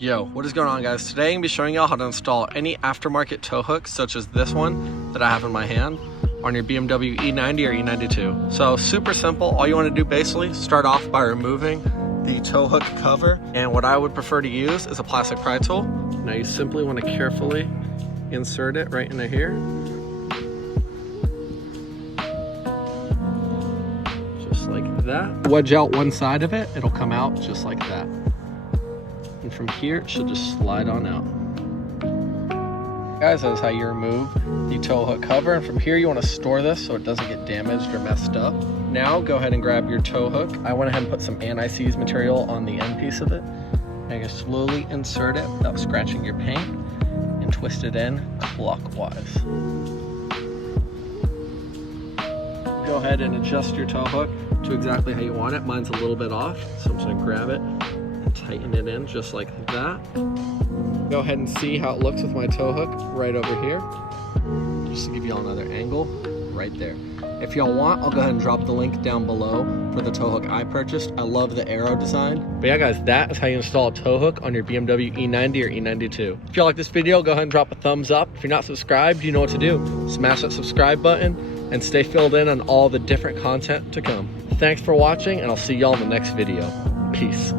Yo, what is going on, guys? Today I'm going to be showing y'all how to install any aftermarket tow hook such as this one that I have in my hand on your BMW E90 or E92. So super simple. All you want to do basically start off by removing the tow hook cover, and what I would prefer to use is a plastic pry tool. Now you simply want to carefully insert it right into here. Just like that. Wedge out one side of it, it'll come out just like that. And from here, it should just slide on out. Guys, that's how you remove the tow hook cover. And from here, you want to store this so it doesn't get damaged or messed up. Now, go ahead and grab your tow hook. I went ahead and put some anti-seize material on the end piece of it. And you slowly insert it without scratching your paint and twist it in clockwise. Go ahead and adjust your tow hook to exactly how you want it. Mine's a little bit off, so I'm just going to grab it and tighten it in just like that. Go ahead and see how it looks with my tow hook right over here. Just to give y'all another angle, right there. If y'all want, I'll go ahead and drop the link down below for the tow hook I purchased. I love the arrow design. But yeah, guys, that is how you install a tow hook on your BMW E90 or E92. If y'all like this video, go ahead and drop a thumbs up. If you're not subscribed, you know what to do. Smash that subscribe button and stay filled in on all the different content to come. Thanks for watching, and I'll see y'all in the next video. Peace.